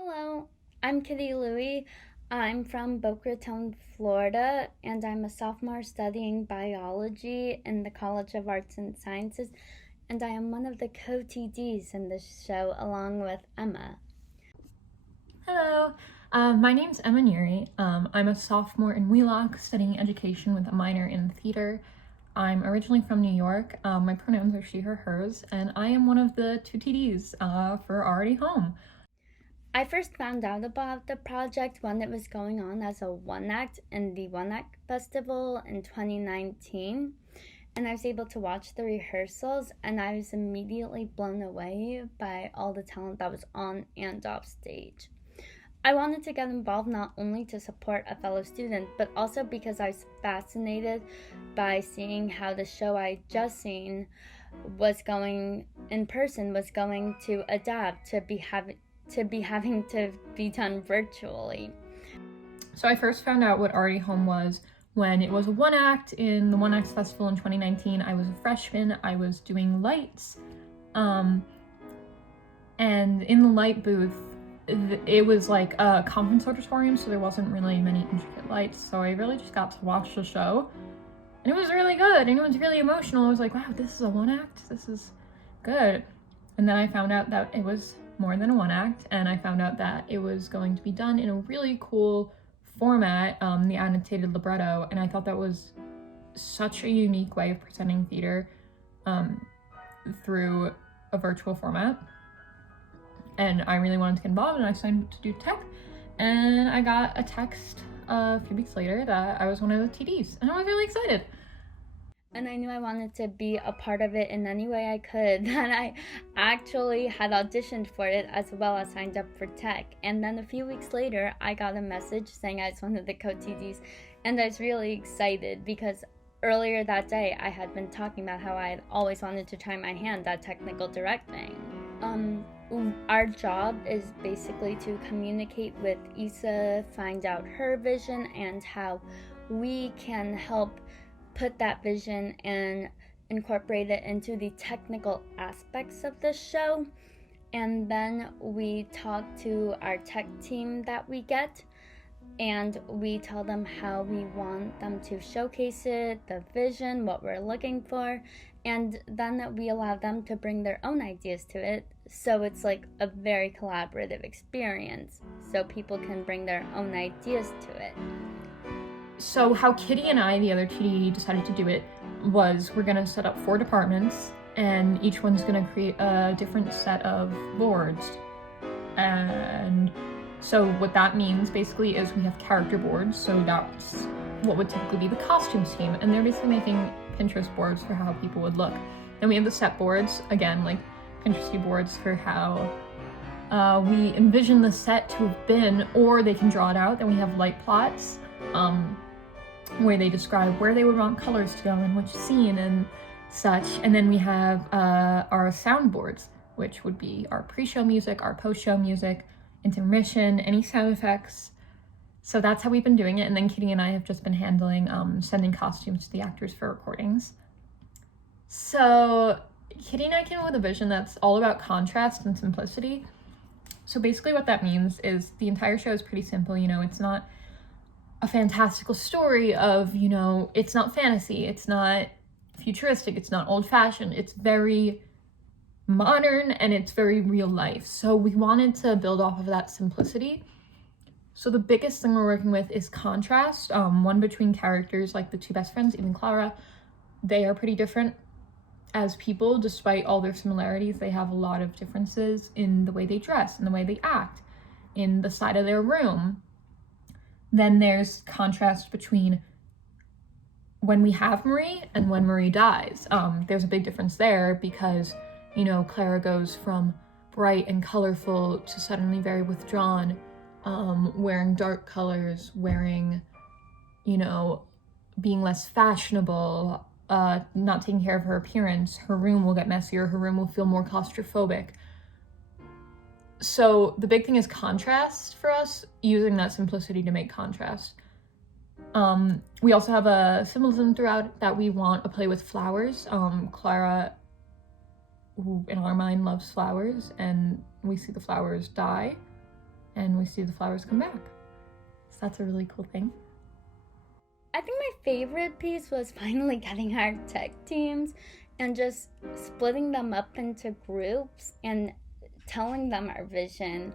Hello, I'm Kitty Louie. I'm from Boca Raton, Florida, and I'm a sophomore studying biology in the College of Arts and Sciences, and I am one of the co-TDs in this show along with Emma. Hello, my name's Emma Neary. I'm a sophomore in Wheelock studying education with a minor in theater. I'm originally from New York. My pronouns are she, her, hers, and I am one of the two TDs for Already Home. I first found out about the project when it was going on as a one act in the One Act Festival in 2019. And I was able to watch the rehearsals, and I was immediately blown away by all the talent that was on and off stage. I wanted to get involved not only to support a fellow student, but also because I was fascinated by seeing how the show I just seen was going in person was going to adapt to be having to be done virtually. So I first found out what Already Home was when it was a one act in the One Act Festival in 2019. I was a freshman. I was doing lights, and in the light booth, it was like a conference auditorium, so there wasn't really many intricate lights, so I really just got to watch the show, and it was really good, and it was really emotional. I was like, wow, this is a one act? This is good. And then I found out that it was more than a one act, and I found out that it was going to be done in a really cool format, the annotated libretto, and I thought that was such a unique way of presenting theater through a virtual format. And I really wanted to get involved, and I signed up to do tech, and I got a text a few weeks later that I was one of the TDs, and I was really excited. And I knew I wanted to be a part of it in any way I could. And I actually had auditioned for it as well as signed up for tech. And then a few weeks later, I got a message saying I was one of the co-TDs, and I was really excited because earlier that day I had been talking about how I had always wanted to try my hand at technical directing. Our job is basically to communicate with Issa, find out her vision and how we can help put that vision and incorporate it into the technical aspects of the show. And then we talk to our tech team that we get, and we tell them how we want them to showcase it, the vision, what we're looking for, and then we allow them to bring their own ideas to it. So it's like a very collaborative experience, so people can bring their own ideas to it. So how Kitty and I, the other TD, decided to do it was we're gonna set up 4 departments, and each one's gonna create a different set of boards. And so what that means basically is we have character boards, so that's what would typically be the costumes team, and they're basically making Pinterest boards for how people would look. Then we have the set boards, again, like Pinteresty boards for how we envision the set to have been, or they can draw it out. Then we have light plots, where they describe where they would want colors to go in which scene and such. And then we have our soundboards, which would be our pre-show music, our post-show music, intermission, any sound effects. So that's how we've been doing it. And then Kitty and I have just been handling sending costumes to the actors for recordings. So Kitty and I came up with a vision that's all about contrast and simplicity. So basically what that means is the entire show is pretty simple. It's not a fantastical story of, it's not fantasy, it's not futuristic, it's not old-fashioned, it's very modern and it's very real life. So we wanted to build off of that simplicity. So the biggest thing we're working with is contrast, one between characters, like the 2 best friends, even Clara. They are pretty different as people. Despite all their similarities, they have a lot of differences in the way they dress, in the way they act, in the side of their room. Then there's contrast between when we have Marie and when Marie dies. There's a big difference there because, Clara goes from bright and colorful to suddenly very withdrawn, wearing dark colors, wearing, being less fashionable, not taking care of her appearance. Her room will get messier, her room will feel more claustrophobic. So the big thing is contrast for us, using that simplicity to make contrast. We also have a symbolism throughout that we want a play with flowers. Clara, who in our mind loves flowers, and we see the flowers die, and we see the flowers come back. So that's a really cool thing. I think my favorite piece was finally getting our tech teams and just splitting them up into groups and telling them our vision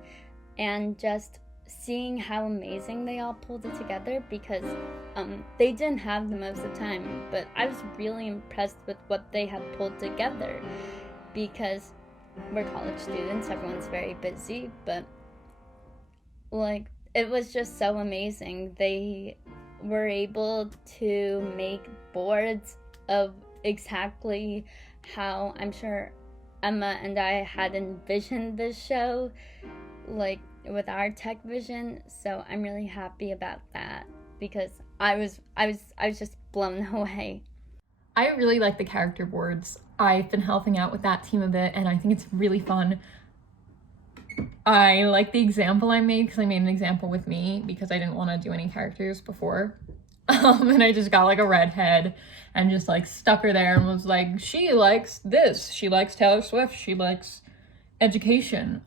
and just seeing how amazing they all pulled it together, because they didn't have the most of time, but I was really impressed with what they had pulled together, because we're college students, everyone's very busy, but like it was just so amazing. They were able to make boards of exactly how I'm sure Emma and I had envisioned this show, like with our tech vision. So I'm really happy about that, because I was just blown away. I really like the character boards. I've been helping out with that team a bit, and I think it's really fun. I like the example I made, because I made an example with me because I didn't want to do any characters before. And I just got like a redhead and just like stuck her there and was like, she likes this, she likes Taylor Swift, she likes education.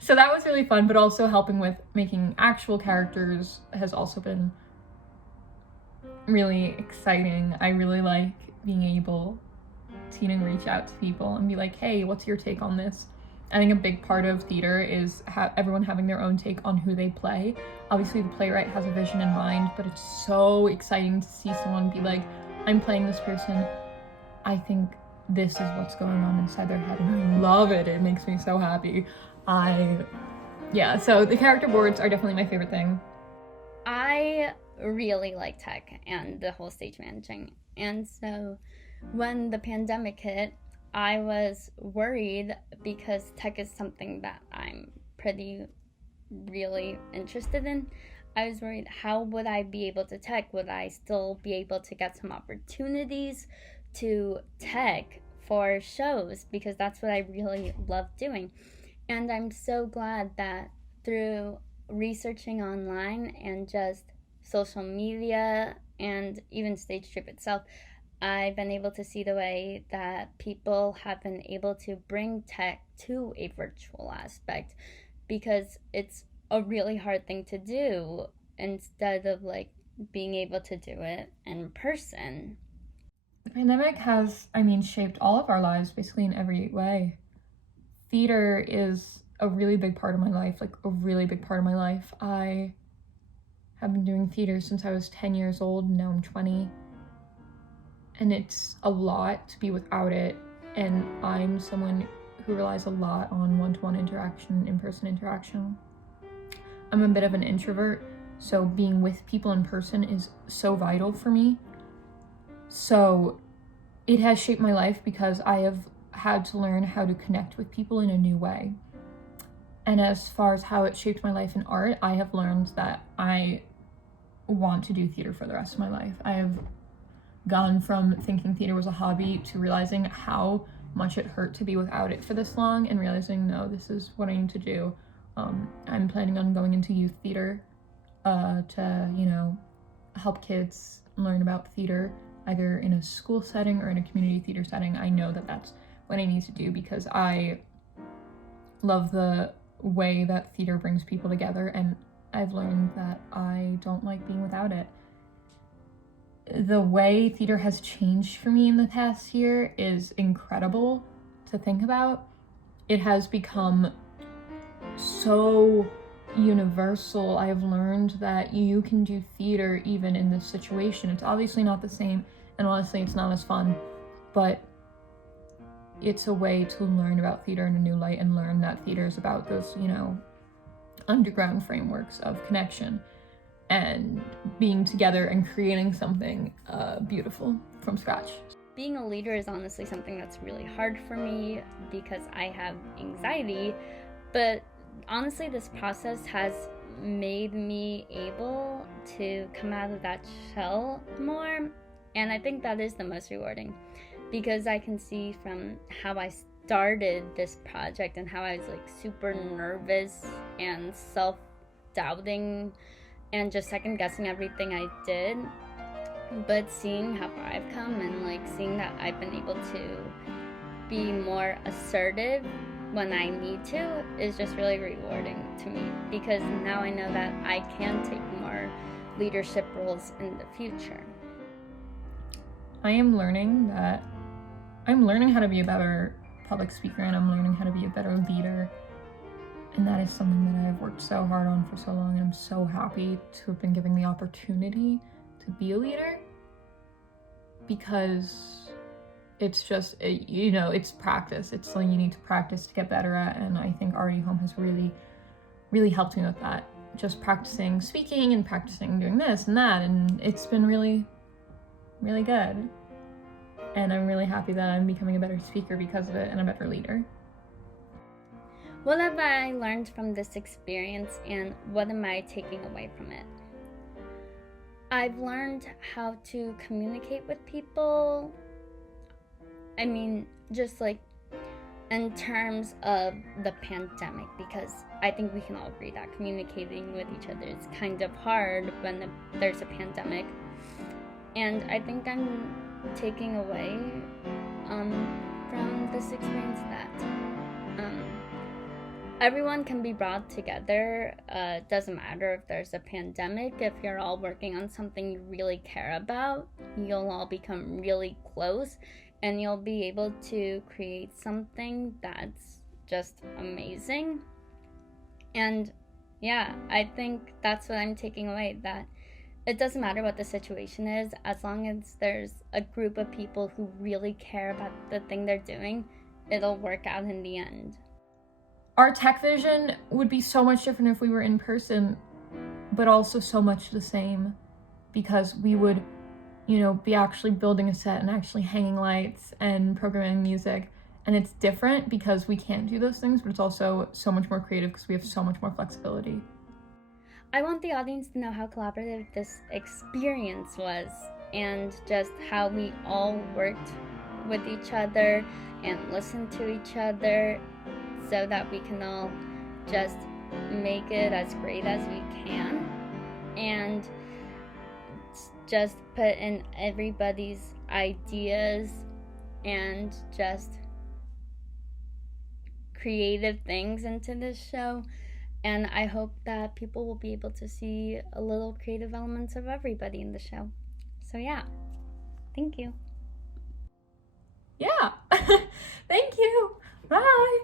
So that was really fun, but also helping with making actual characters has also been really exciting. I really like being able to, reach out to people and be like, hey, what's your take on this? I think a big part of theater is everyone having their own take on who they play. Obviously, the playwright has a vision in mind, but it's so exciting to see someone be like, I'm playing this person. I think this is what's going on inside their head, and I love it. It makes me so happy. So the character boards are definitely my favorite thing. I really like tech and the whole stage managing. And so when the pandemic hit, I was worried, because tech is something that I'm really interested in. I was worried, how would I be able to tech? Would I still be able to get some opportunities to tech for shows? Because that's what I really love doing. And I'm so glad that through researching online and just social media and even Stage Trip itself, I've been able to see the way that people have been able to bring tech to a virtual aspect, because it's a really hard thing to do instead of like being able to do it in person. The pandemic has, shaped all of our lives basically in every way. Theater is a really big part of my life, I have been doing theater since I was 10 years old, and now I'm 20. And it's a lot to be without it, and I'm someone who relies a lot on one-to-one interaction, in-person interaction. I'm a bit of an introvert, so being with people in person is so vital for me. So it has shaped my life, because I have had to learn how to connect with people in a new way. And as far as how it shaped my life in art, I have learned that I want to do theater for the rest of my life. I have gone from thinking theater was a hobby to realizing how much it hurt to be without it for this long, and realizing, no, this is what I need to do. I'm planning on going into youth theater to, help kids learn about theater, either in a school setting or in a community theater setting. I know that that's what I need to do, because I love the way that theater brings people together, and I've learned that I don't like being without it. The way theater has changed for me in the past year is incredible to think about. It has become so universal. I have learned that you can do theater even in this situation. It's obviously not the same, and honestly, it's not as fun, but it's a way to learn about theater in a new light, and learn that theater is about those, underground frameworks of connection and being together and creating something beautiful from scratch. Being a leader is honestly something that's really hard for me, because I have anxiety, but honestly, this process has made me able to come out of that shell more, and I think that is the most rewarding, because I can see from how I started this project and how I was like super nervous and self-doubting and just second guessing everything I did, but seeing how far I've come, and like seeing that I've been able to be more assertive when I need to is just really rewarding to me, because now I know that I can take more leadership roles in the future. I am learning how to be a better public speaker, and I'm learning how to be a better leader. And that is something that I've worked so hard on for so long, and I'm so happy to have been given the opportunity to be a leader, because it's just, it's practice. It's something you need to practice to get better at, and I think Already Home has really, really helped me with that. Just practicing speaking and practicing doing this and that, and it's been really, really good. And I'm really happy that I'm becoming a better speaker because of it, and a better leader. What have I learned from this experience, and what am I taking away from it? I've learned how to communicate with people. I mean, just like in terms of the pandemic, because I think we can all agree that communicating with each other is kind of hard when there's a pandemic. And I think I'm taking away from this experience that everyone can be brought together. It doesn't matter if there's a pandemic. If you're all working on something you really care about, you'll all become really close, and you'll be able to create something that's just amazing. And yeah, I think that's what I'm taking away, that it doesn't matter what the situation is, as long as there's a group of people who really care about the thing they're doing, it'll work out in the end. Our tech vision would be so much different if we were in person, but also so much the same, because we would, be actually building a set and actually hanging lights and programming music. And it's different because we can't do those things, but it's also so much more creative because we have so much more flexibility. I want the audience to know how collaborative this experience was, and just how we all worked with each other and listened to each other, so that we can all just make it as great as we can, and just put in everybody's ideas and just creative things into this show. And I hope that people will be able to see a little creative elements of everybody in the show. So yeah, thank you. Yeah. Thank you. Bye.